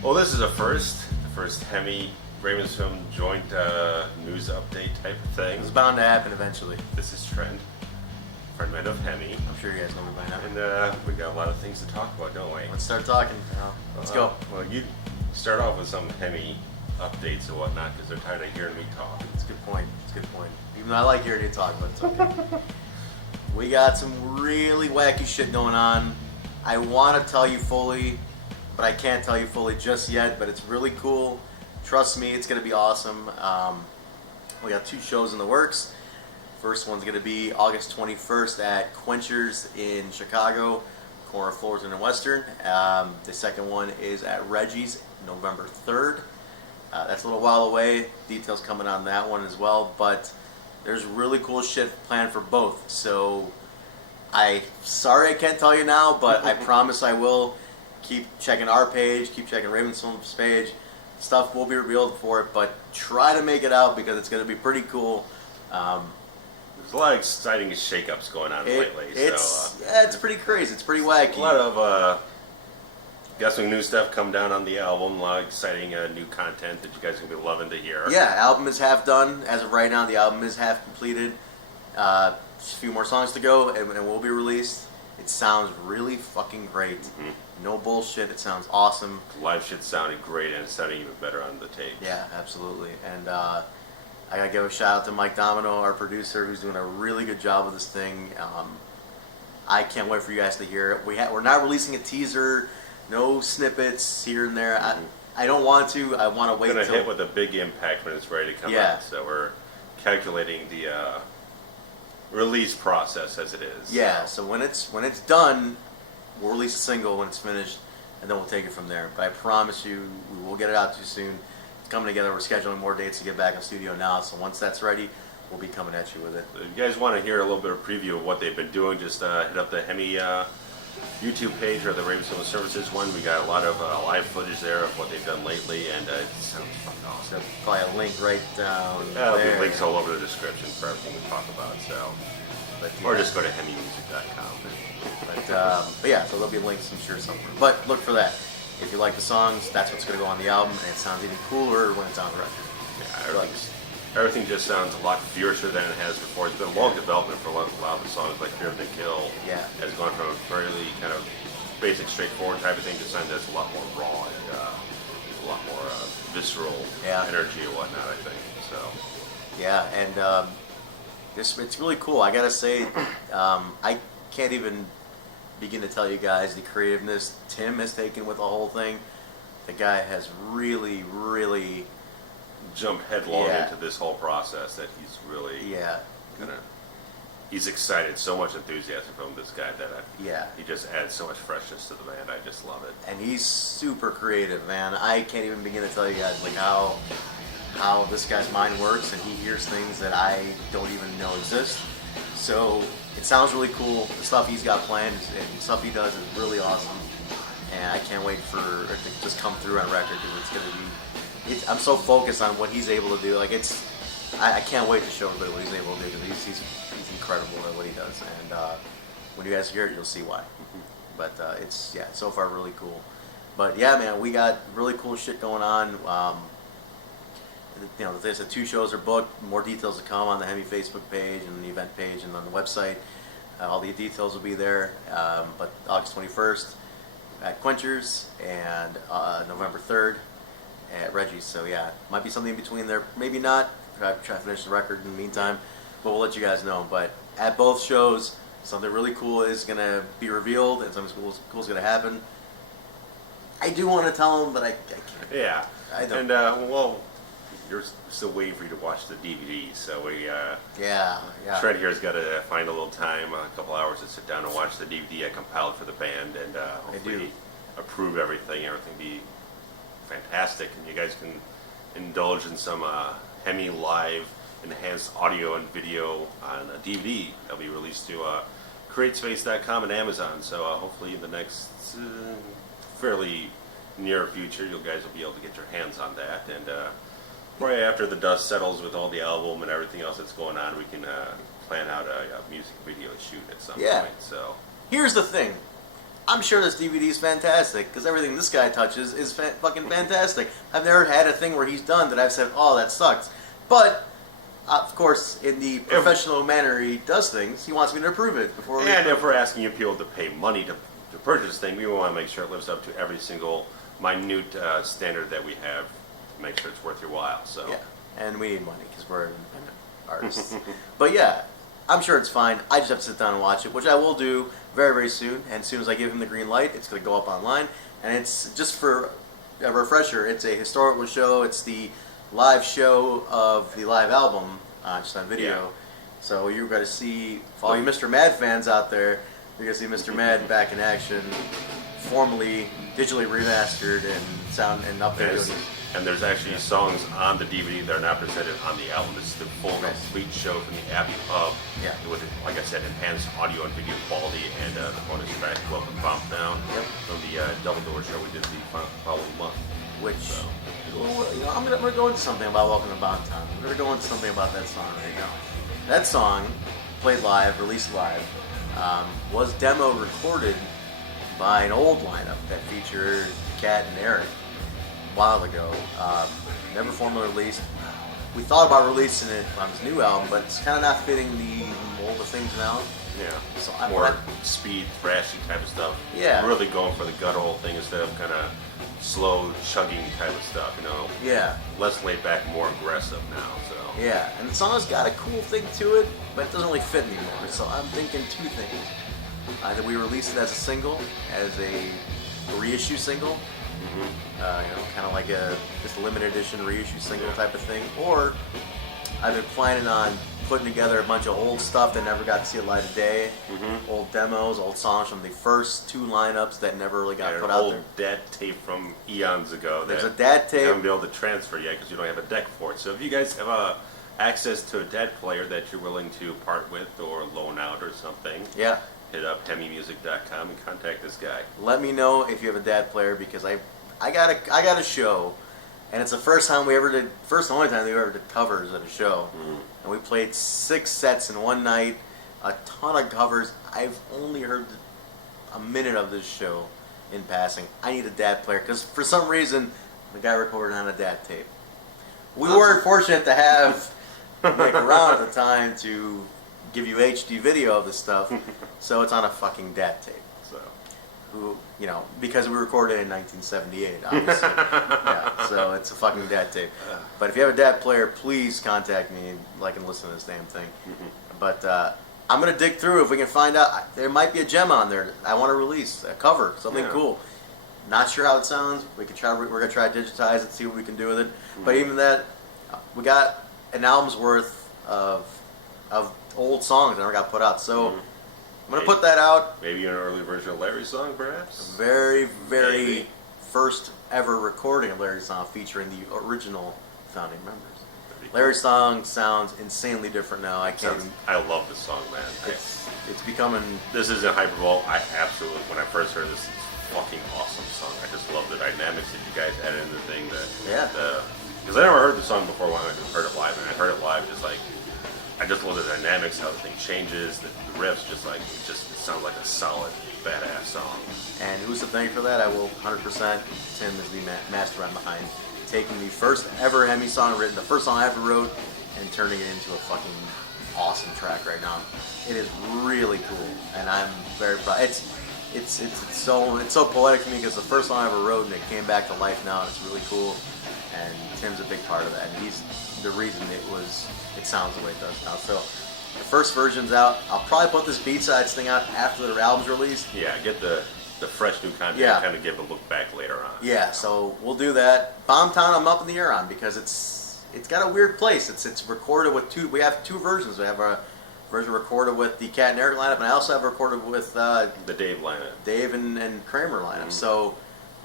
Well, this is the first HEMI-RavensFilm joint news update type of thing. It's bound to happen eventually. This is Trent, friend of HEMI. I'm sure you guys know me by now. And we got a lot of things to talk about, don't we? Let's start talking. Let's go. Well, you start off with some HEMI updates and whatnot because they're tired of hearing me talk. It's a good point. It's a good point. Even though I like hearing you talk, but it's okay. We got some really wacky shit going on. I want to tell you fully, but I can't tell you fully just yet, but it's really cool. Trust me, it's going to be awesome. We got 2 shows in the works. First one's going to be August 21st at Quenchers in Chicago, corner of Fullerton and Western. The second one is at Reggie's, November 3rd. That's a little while away. Details coming on that one as well, but there's really cool shit planned for both. So, sorry I can't tell you now, but I promise I will. Keep checking our page, keep checking RavensFilm's page. Stuff will be revealed for it, but try to make it out because it's going to be pretty cool. There's a lot of exciting shakeups going on lately. It's pretty crazy. It's pretty wacky. A lot of got some new stuff come down on the album. A lot of exciting new content that you guys are going to be loving to hear. Yeah, album is half done. As of right now, the album is half completed. Just a few more songs to go, and it will be released. It sounds really fucking great. Mm-hmm. No bullshit. It sounds awesome. The live shit sounded great, and it's sounding even better on the tape. Yeah, absolutely. And I gotta give a shout out to Mike Domino, our producer, who's doing a really good job with this thing. I can't wait for you guys to hear it. We're not releasing a teaser, no snippets here and there. Mm-hmm. I don't want to. I want to wait. It's gonna hit with a big impact when it's ready to come out. So we're calculating the release process as it is. Yeah. So when it's done, we'll release a single when it's finished, and then we'll take it from there. But I promise you, we will get it out to you soon. It's coming together. We're scheduling more dates to get back in studio now. So once that's ready, we'll be coming at you with it. So if you guys want to hear a little bit of preview of what they've been doing, just hit up the HEMI YouTube page or the RavensFilm Services one. We got a lot of live footage there of what they've done lately, and it sounds fucking awesome. There's probably a link right down There'll there. be links all over the description for everything we talk about. So, or just go to HEMImusic.com. But yeah, so there'll be links, I'm sure, somewhere. But look for that. If you like the songs, that's what's going to go on the album, and it sounds even cooler when it's on the record. Yeah, everything just sounds a lot fiercer than it has before. It's been a long development for a lot of the songs, like Fear of the Kill. Yeah. Has gone from a fairly kind of basic, straightforward type of thing to something that's a lot more raw and a lot more visceral energy and whatnot, I think. So. Yeah, and it's really cool. I gotta say, I can't even begin to tell you guys the creativeness Tim has taken with the whole thing. The guy has really, really jumped headlong into this whole process that he's really he's excited, so much enthusiasm from this guy that he just adds so much freshness to the band. I just love it. And he's super creative, man. I can't even begin to tell you guys like how this guy's mind works, and he hears things that I don't even know exist. So it sounds really cool. The stuff he's got planned and the stuff he does is really awesome, and I can't wait for it to just come through on record because it's gonna be. I'm so focused on what he's able to do. Like I can't wait to show everybody what he's able to do because he's incredible at what he does. And when you guys hear it, you'll see why. But it's so far really cool. But yeah, man, we got really cool shit going on. There's 2 shows are booked. More details to come on the HEMI Facebook page and the event page and on the website. All the details will be there. But August 21st at Quenchers and November 3rd at Reggie's. So yeah, might be something in between there. Maybe not. Try to finish the record in the meantime. But we'll let you guys know. But at both shows, something really cool is going to be revealed and something cool is going to happen. I do want to tell them, but I can't. Yeah. I don't. And, you're still waiting for you to watch the DVD, so we Trent here's got to find a little time, a couple hours to sit down and watch the DVD I compiled for the band, and hopefully approve everything be fantastic, and you guys can indulge in some HEMI live enhanced audio and video on a DVD that'll be released to CreateSpace.com and Amazon. So hopefully in the next fairly near future, you guys will be able to get your hands on that, and right after the dust settles with all the album and everything else that's going on, we can plan out a music video shoot at some point. So here's the thing. I'm sure this DVD is fantastic because everything this guy touches is fucking fantastic. I've never had a thing where he's done that I've said, oh, that sucks. But, of course, in the professional manner he does things, he wants me to approve it before. And if we're asking you people to pay money to purchase this thing, we want to make sure it lives up to every single minute standard that we have to make sure it's worth your while. So yeah, and we need money because we're independent artists. But yeah, I'm sure it's fine. I just have to sit down and watch it, which I will do very, very soon. And as soon as I give him the green light, it's going to go up online. And it's just for a refresher. It's a historical show. It's the live show of the live album, just on video. Yeah. So you're going to see, for all you Mr. Mad fans out there, you're going to see Mr. Mad back in action, formally digitally remastered and sound and updated. And there's actually songs on the DVD that are not presented on the album. This is the full complete show from the Abbey Pub. Yeah. With, like I said, enhanced audio and video quality and the bonus track, Welcome Bomb Down. Yep. From the Double Door show we did the following month. Which, I'm going to go into something about Welcome to Bomb Town. I'm going to go into something about that song right now. That song, played live, released live, was demo recorded by an old lineup that featured Kat and Eric a while ago. Never formally released. We thought about releasing it on his new album, but it's kind of not fitting the mold of things now. Yeah, so more speed, thrashy type of stuff. Yeah. We're really going for the guttural thing instead of kind of slow, chugging type of stuff, you know? Yeah. Less laid back, more aggressive now, so. Yeah, and the song's got a cool thing to it, but it doesn't really fit anymore. So I'm thinking two things. Either we release it as a single, as a reissue single, kind of like just a limited edition reissue single type of thing, or I've been planning on putting together a bunch of old stuff that never got to see the light of day, old demos, old songs from the first two lineups that never really got put out there. Old DAT tape from eons ago. There's a DAT tape. You haven't been able to transfer yet because you don't have a deck for it. So if you guys have access to a DAT player that you're willing to part with or loan out or something, hit up HEMI-music.com and contact this guy. Let me know if you have a DAT player because I got a show, and it's the first and only time we ever did covers at a show. And we played 6 sets in one night, a ton of covers. I've only heard a minute of this show in passing. I need a DAT player because for some reason the guy recorded on a DAT tape. We weren't fortunate to have Nick around at the time to give you HD video of this stuff, so it's on a fucking DAT tape. So, because we recorded it in 1978, obviously. So it's a fucking DAT tape. But if you have a DAT player, please contact me so I can listen to this damn thing. But I'm gonna dig through if we can find out. There might be a gem on there. I want to release a cover, something cool. Not sure how it sounds. We're gonna try to digitize it, see what we can do with it. But even that, we got an album's worth of old songs that never got put out. So I'm going to put that out. Maybe an early version of Larry's song, perhaps? Very, very first ever recording of Larry's song featuring the original founding members. Larry's song sounds insanely different now. I love this song, man. It's becoming... This isn't hyperbole. I absolutely, when I first heard this, it's a fucking awesome song. I just love the dynamics that you guys added in the thing. Because I never heard the song before when I heard it live, and I heard it live just like... I just love the dynamics, how the thing changes, the riffs, it sounds like a solid, badass song. And who's to thank for that? I will 100%. Tim is the mastermind behind taking the first ever HEMI song written, the first song I ever wrote, and turning it into a fucking awesome track right now. It is really cool, and I'm very proud. It's so poetic to me because the first song I ever wrote, and it came back to life now, and it's really cool. And Tim's a big part of that, and he's the reason it sounds the way it does now. So the first version's out. I'll probably put this B-sides thing out after the album's released. Yeah, get the fresh new content and kind of give a look back later on. Yeah, so we'll do that. Bombtown I'm up in the air on because it's got a weird place. It's recorded with we have 2 versions. We have a version recorded with the Cat and Eric lineup, and I also have recorded with the Dave lineup. Dave and Kramer lineup. So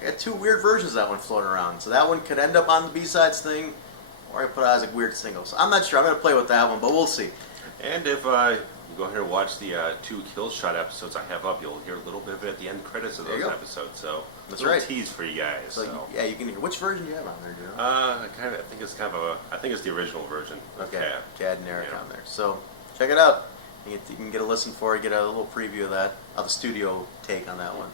I got 2 weird versions of that one floating around. So that one could end up on the B-sides thing, or I put it as a weird single. So I'm not sure. I'm going to play with that one, but we'll see. And if you go ahead and watch the 2 Kill Shot episodes I have up, you'll hear a little bit of it at the end credits of those episodes. So that's a little tease for you guys. So yeah, you can hear. Which version do you have on there, Joe? I think it's the original version. Okay, Chad and Eric on there. So check it out. You can get a listen for it, get a little preview of that, of the studio take on that one.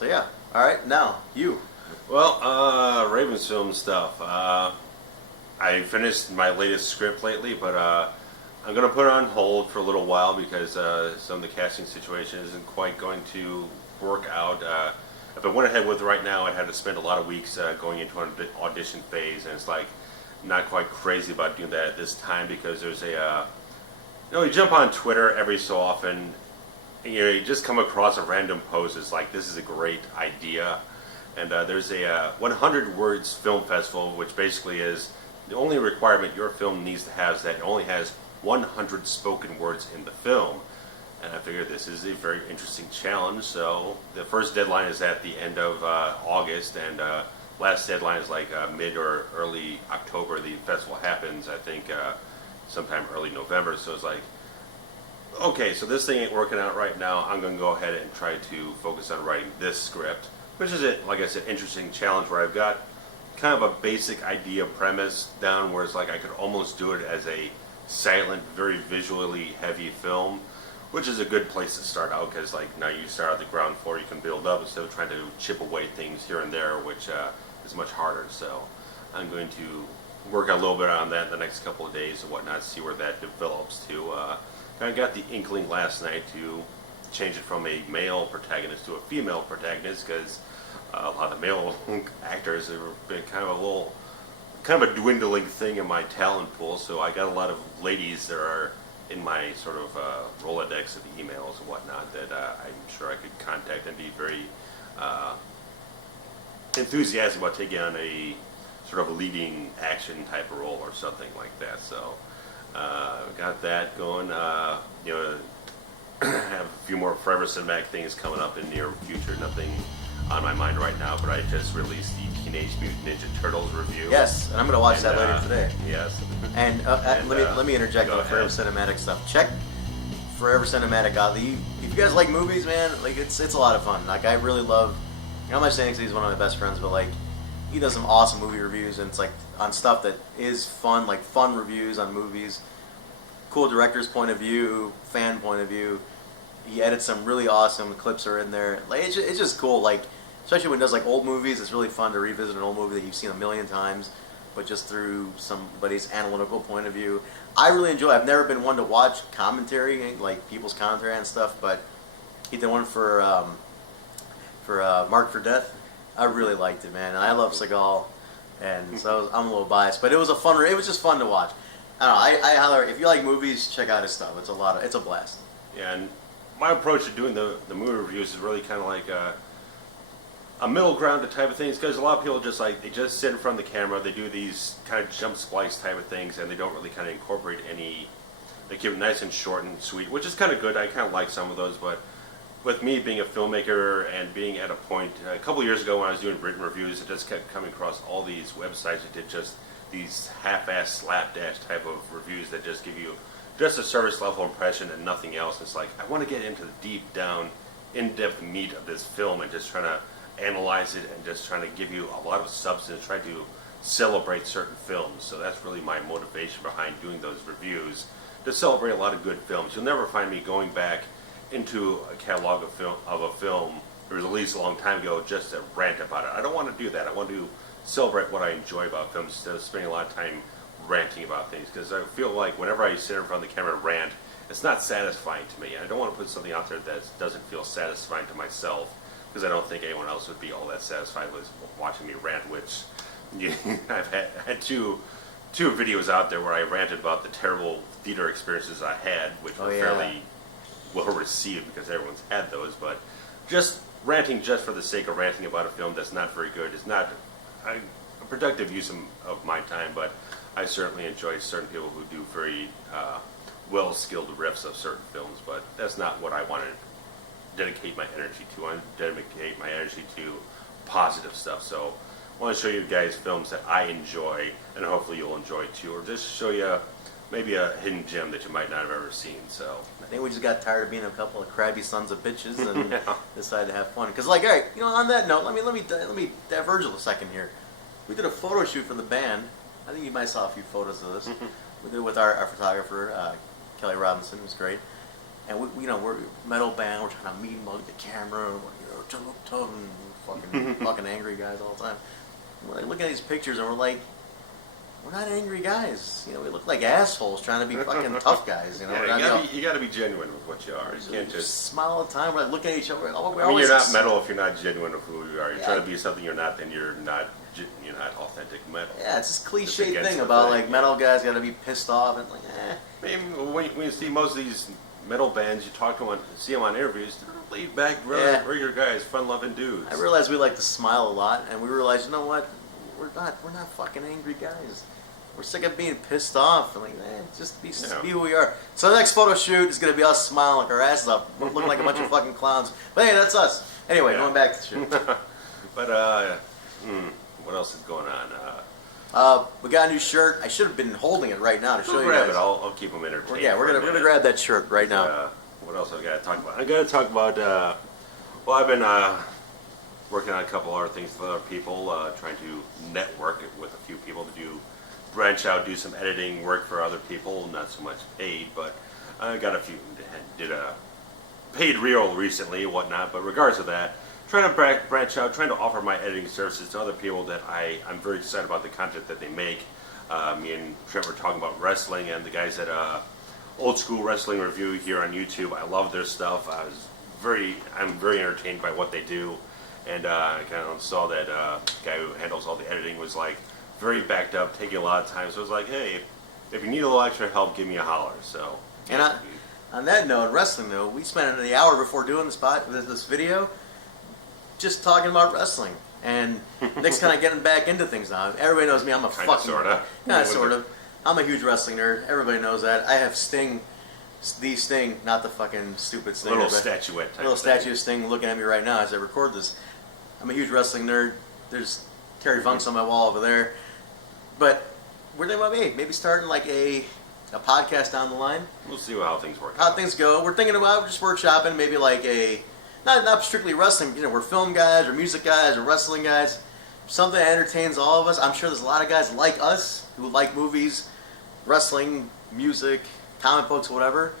So yeah, all right, now you. Well, RavensFilm stuff. I finished my latest script lately, but I'm going to put it on hold for a little while because some of the casting situation isn't quite going to work out. If I went ahead with it right now, I'd have to spend a lot of weeks going into an audition phase, and it's like not quite crazy about doing that at this time because there's a, you jump on Twitter every so often, and, you just come across a random post. It's like, this is a great idea. And there's a 100 words film festival, which basically is the only requirement your film needs to have is that it only has 100 spoken words in the film. And I figured this is a very interesting challenge. So the first deadline is at the end of August, and last deadline is like mid or early October. The festival happens, I think, sometime early November. So it's like, okay, so this thing ain't working out right now. I'm going to go ahead and try to focus on writing this script, which is, like I said, interesting challenge where I've got kind of a basic idea premise down where it's like I could almost do it as a silent, very visually heavy film, which is a good place to start out because like now you start at the ground floor, you can build up instead of trying to chip away things here and there, which is much harder. So I'm going to work a little bit on that in the next couple of days and whatnot, see where that develops to. I got the inkling last night to change it from a male protagonist to a female protagonist because a lot of male actors have been kind of a dwindling thing in my talent pool. So I got a lot of ladies that are in my sort of Rolodex of emails and whatnot that I'm sure I could contact and be very enthusiastic about taking on a sort of leading action type of role or something like that. So got that going. Have a few more Forever Cinematic things coming up in the near future. Nothing on my mind right now, but I just released the Teenage Mutant Ninja Turtles review. Yes, and I'm going to watch that later today. Yes. And, let me interject on the Forever Cinematic stuff. Check Forever Cinematic out. If you guys like movies, man, like it's a lot of fun. Like I really love. I'm not saying he's one of my best friends, but like he does some awesome movie reviews, and it's like on stuff that is fun, like fun reviews on movies. Cool director's point of view, fan point of view. He edits some really awesome clips are in there. Like it's just cool. Like especially when he does like old movies, it's really fun to revisit an old movie that you've seen a million times, but just through somebody's analytical point of view. I really enjoy. I've never been one to watch commentary, like people's commentary and stuff, but he did one for Marked for Death. I really liked it, man. And I love Seagal, and so I'm a little biased, but it was just fun to watch. I don't know. I holler, if you like movies, check out his stuff. It's a blast. Yeah, and my approach to doing the movie reviews is really kind of like a middle ground type of things, because a lot of people just like, they just sit in front of the camera, they do these kind of jump splice type of things, and they don't really kind of incorporate any, they keep it nice and short and sweet, which is kind of good. I kind of like some of those, but with me being a filmmaker and being at a point, a couple years ago when I was doing written reviews, it just kept coming across all these websites that did just these half-ass slapdash type of reviews that just give you just a service level impression and nothing else. It's like, I want to get into the deep down, in-depth meat of this film and just trying to analyze it and just trying to give you a lot of substance, try to celebrate certain films. So that's really my motivation behind doing those reviews, to celebrate a lot of good films. You'll never find me going back into a catalog of a film that was released a long time ago just to rant about it. I don't want to do that. I want to celebrate what I enjoy about films instead of spending a lot of time ranting about things, because I feel like whenever I sit in front of the camera and rant, it's not satisfying to me. I don't want to put something out there that doesn't feel satisfying to myself, because I don't think anyone else would be all that satisfied with watching me rant, which I've had two videos out there where I ranted about the terrible theater experiences I had, which were fairly well received because everyone's had those, but just ranting just for the sake of ranting about a film that's not very good is not a productive use of my time, but I certainly enjoy certain people who do very well-skilled riffs of certain films, but that's not what I want to dedicate my energy to. I want to dedicate my energy to positive stuff. So I want to show you guys films that I enjoy, and hopefully you'll enjoy too, or just show you maybe a hidden gem that you might not have ever seen. So I think we just got tired of being a couple of crabby sons of bitches and decided to have fun. Because, like, all right, on that note, let me diverge a second here. We did a photo shoot for the band. I think you might saw a few photos of this. We did it with our photographer, Kelly Robinson. It was great. and we're a metal band. We're trying to mean mug the camera. We're, fucking angry guys all the time. We're like looking at these pictures and we're like, we're not angry guys. We look like assholes trying to be fucking tough guys. Yeah, you gotta be genuine with what you are. You can't just smile all the time. We're like looking at each other. You're not metal if you're not genuine with who you are. You're trying to be something you're not, then you're not authentic metal. Yeah, it's this cliche thing about like metal guys got to be pissed off and like, Maybe when you see most of these metal bands, you talk to them, see them on interviews. They're laid back, regular guys, fun-loving dudes. I realize we like to smile a lot, and we realize, you know what? We're not fucking angry guys. We're sick of being pissed off. And like, just be who we are. So the next photo shoot is gonna be us smiling like our asses up. We're looking like a bunch of fucking clowns. But hey, that's us. Anyway, going back to the shoot. But what else is going on? We got a new shirt. I should have been holding it right now to show you grab guys. it. I'll keep them entertained. We're gonna grab that shirt right now. What else I got to talk about? I got to talk about. Well, I've been working on a couple other things with other people, trying to network with a few people to branch out, do some editing work for other people. Not so much paid, but I got a few. Did a paid reel recently, and whatnot. But regardless of that, trying to branch out, trying to offer my editing services to other people that I'm very excited about the content that they make. Me and Trent were talking about wrestling, and the guys at Old School Wrestling Review here on YouTube. I love their stuff. I'm very entertained by what they do, and I kind of saw that guy who handles all the editing was like very backed up, taking a lot of time. So I was like, hey, if you need a little extra help, give me a holler. So. And on that note, wrestling note, we spent the hour before doing this video just talking about wrestling. And Nick's kind of getting back into things now. Everybody knows me. I'm a sort of. I'm a huge wrestling nerd. Everybody knows that. I have Sting, the Sting, not the fucking stupid Sting. Little statuette type. Little statue of Sting looking at me right now as I record this. I'm a huge wrestling nerd. There's Terry Funk's on my wall over there. But we're thinking about maybe starting like a podcast down the line. We'll see how things work. How things go. We're thinking about just workshopping maybe like not strictly wrestling. We're film guys or music guys or wrestling guys. Something that entertains all of us. I'm sure there's a lot of guys like us who like movies, wrestling, music, comic books, whatever.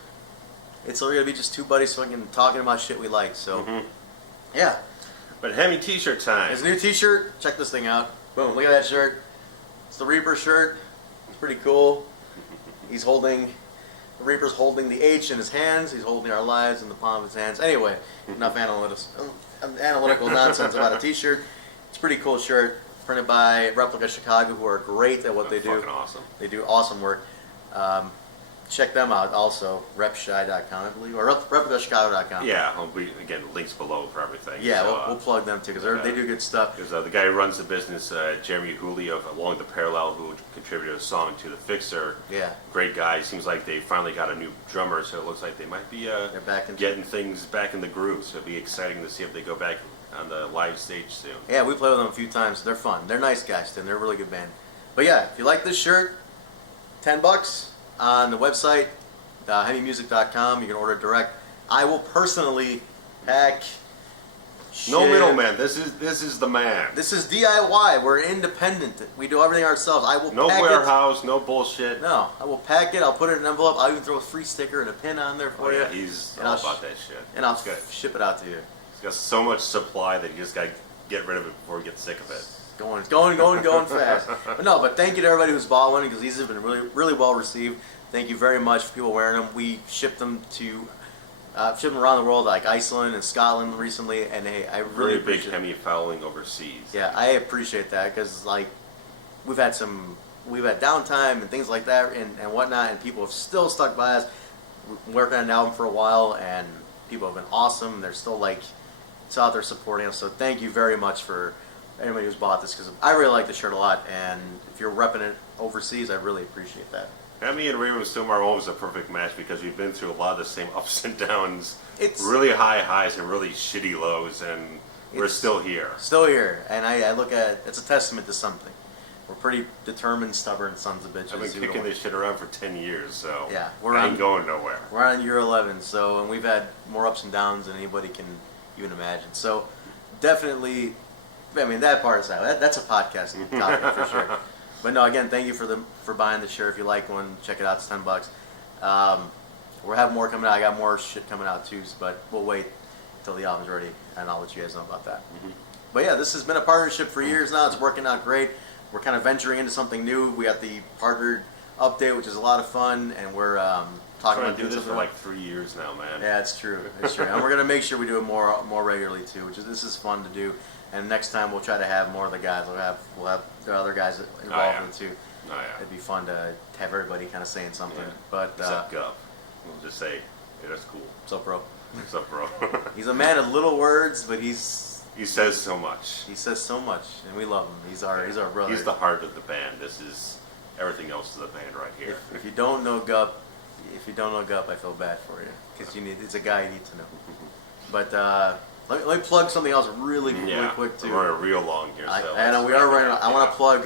It's going to be just two buddies fucking talking about shit we like. So, yeah. But HEMI t-shirt time. It's a new t-shirt. Check this thing out. Boom, look at that shirt. It's the Reaper shirt. It's pretty cool. The Reaper's holding the H in his hands. He's holding our lives in the palm of his hands. Anyway, enough analytical nonsense about a t-shirt. It's a pretty cool shirt. Printed by Replica Chicago, who are great at what they do. Fucking awesome. They do awesome work. Check them out also, repshy.com, I believe, or replicachicago.com. Yeah, again, links below for everything. Yeah, so, we'll plug them too, because they do good stuff. Because the guy who runs the business, Jeremy Hooley of Along the Parallel, who contributed a song to The Fixer. Yeah. Great guy. Seems like they finally got a new drummer, so it looks like they might be getting things back in the groove. So it'll be exciting to see if they go back on the live stage soon. Yeah, we play with them a few times. They're fun. They're nice guys, Tim. They're a really good band. But yeah, if you like this shirt, $10 on the website, HEMImusic.com. You can order direct. I will personally pack. No middleman. This is the man. This is DIY. We're independent. We do everything ourselves. I will no pack warehouse, no bullshit. No, I will pack it. I'll put it in an envelope. I'll even throw a free sticker and a pin on there for you. He's all about that shit. And I'll ship it out to you. He's got so much supply that you just got to get rid of it before he gets sick of it. Going fast. But thank you to everybody who's bought one, because these have been really, really well received. Thank you very much for people wearing them. We shipped them around the world, like Iceland and Scotland recently, and hey, I really appreciate big HEMI following overseas. Yeah, I appreciate that, because like we've had downtime and things like that and whatnot, and people have still stuck by us. We've been working on an album for a while, and people have been awesome. They're still out there supporting us. So thank you very much for anybody who's bought this, because I really like the shirt a lot, and if you're repping it overseas, I really appreciate that. HEMI and RavensFilm are always a perfect match, because we've been through a lot of the same ups and downs. It's really high highs and really shitty lows, and we're still here. Still here, and I look at it's a testament to something. We're pretty determined, stubborn sons of bitches. I've been kicking this shit around for 10 years, so yeah, I ain't going nowhere. We're on year 11, and we've had more ups and downs than anybody can even imagine. So definitely, that part aside, that's a podcast topic for sure. But no, again, thank you for buying the shirt. If you like one, check it out. It's $10. we'll have more coming out. I got more shit coming out too, but we'll wait until the album's ready, and I'll let you guys know about that. Mm-hmm. But yeah, this has been a partnership for years now. It's working out great. We're kind of venturing into something new. We got the partnered update, which is a lot of fun, and we're talking about doing this for like 3 years now, man. Yeah, it's true. It's true. And we're gonna make sure we do it more regularly too. This is fun to do. And next time we'll try to have more of the guys. We'll have the other guys involved in it too. Oh, yeah. It'd be fun to have everybody kind of saying something. Yeah. But except Gup. We'll just say, hey, that's cool. What's up, bro? What's up, bro? He's a man of little words, but he says so much. He says so much, and we love him. He's our brother. He's the heart of the band. This is everything else to the band right here. If you don't know Gup, I feel bad for you because it's a guy you need to know. But let me plug something else really quick too. We're running real long here. So I know we are running. I want to plug.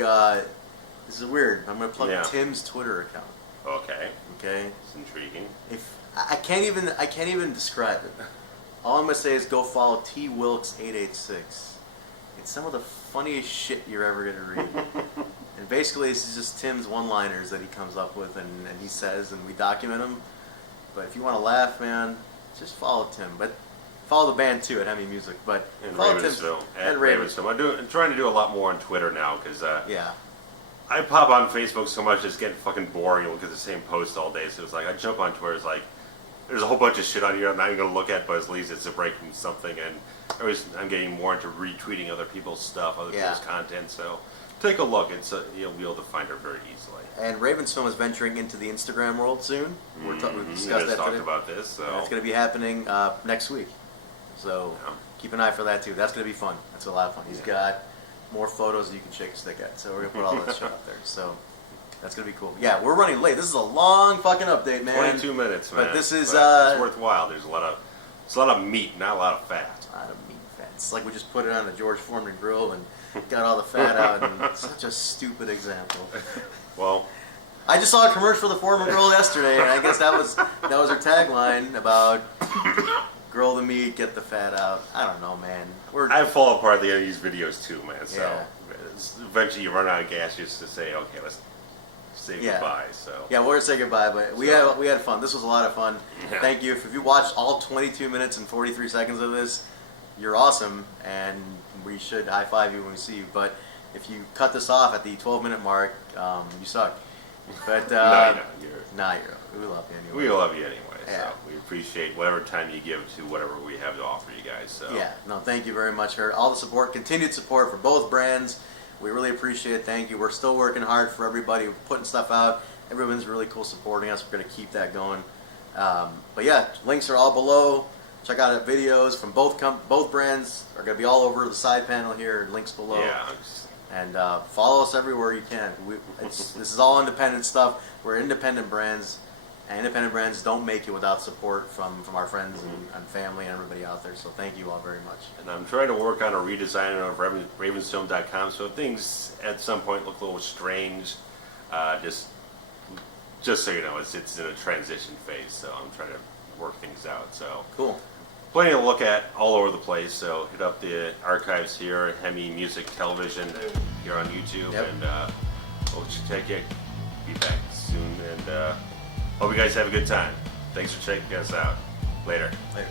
This is weird. I'm going to plug Tim's Twitter account. Okay. Okay. It's intriguing. I can't even describe it. All I'm gonna say is go follow TWilks886. It's some of the funniest shit you're ever gonna read. And basically, this is just Tim's one-liners that he comes up with and he says, and we document them. But if you want to laugh, man, just follow Tim. But follow the band too at HEMI Music. But and follow RavensFilm. At RavensFilm. I'm trying to do a lot more on Twitter now because yeah. I pop on Facebook so much it's getting fucking boring. You look at the same post all day. So it's like I jump on Twitter. It's like there's a whole bunch of shit on here I'm not even going to look at, but at least it's a break from something. And I'm getting more into retweeting other people's stuff, other people's content. So take a look. You'll be able to find her very easily. And RavensFilm is venturing into the Instagram world soon. We've discussed that today. About this. So it's going to be happening next week. So keep an eye for that too. That's going to be fun. That's a lot of fun. He's got more photos that you can shake a stick at. So we're going to put all that shit out there. So that's going to be cool. Yeah, we're running late. This is a long fucking update, man. 22 minutes, man. But this is... it's worthwhile. There's a lot of meat, not a lot of fat. A lot of meat and fat. It's like we just put it on the George Foreman grill and got all the fat out. And such a stupid example. Well... I just saw a commercial for the Foreman grill yesterday, and I guess that was her tagline about grill the meat, get the fat out. I don't know, man. I fall apart at the end of these videos too, man. So eventually you run out of gas just to say, okay, let's say goodbye. So we're gonna say goodbye, but we had fun. This was a lot of fun. Yeah. Thank you. If you watched all 22 minutes and 43 seconds of this, you're awesome, and we should high five you when we see you. But if you cut this off at the 12-minute mark, you suck. But we love you anyway. We love you anyway. So we appreciate whatever time you give to whatever we have to offer you guys. So thank you very much for all the support, continued support for both brands. We really appreciate it. Thank you. We're still working hard for everybody. We're putting stuff out. Everyone's really cool supporting us. We're going to keep that going. But yeah, links are all below. Check out our videos from both brands. Are going to be all over the side panel here. Links below. Yeah. And follow us everywhere you can. This is all independent stuff. We're independent brands, and independent brands don't make it without support from our friends and family and everybody out there. So thank you all very much. And I'm trying to work on a redesign of RavensFilm.com, so things at some point look a little strange. Just so you know, it's in a transition phase, so I'm trying to work things out. So cool. Plenty to look at all over the place, so hit up the archives here, HEMI Music Television here on YouTube, and we'll check it. Be back soon, and hope you guys have a good time. Thanks for checking us out. Later. Later.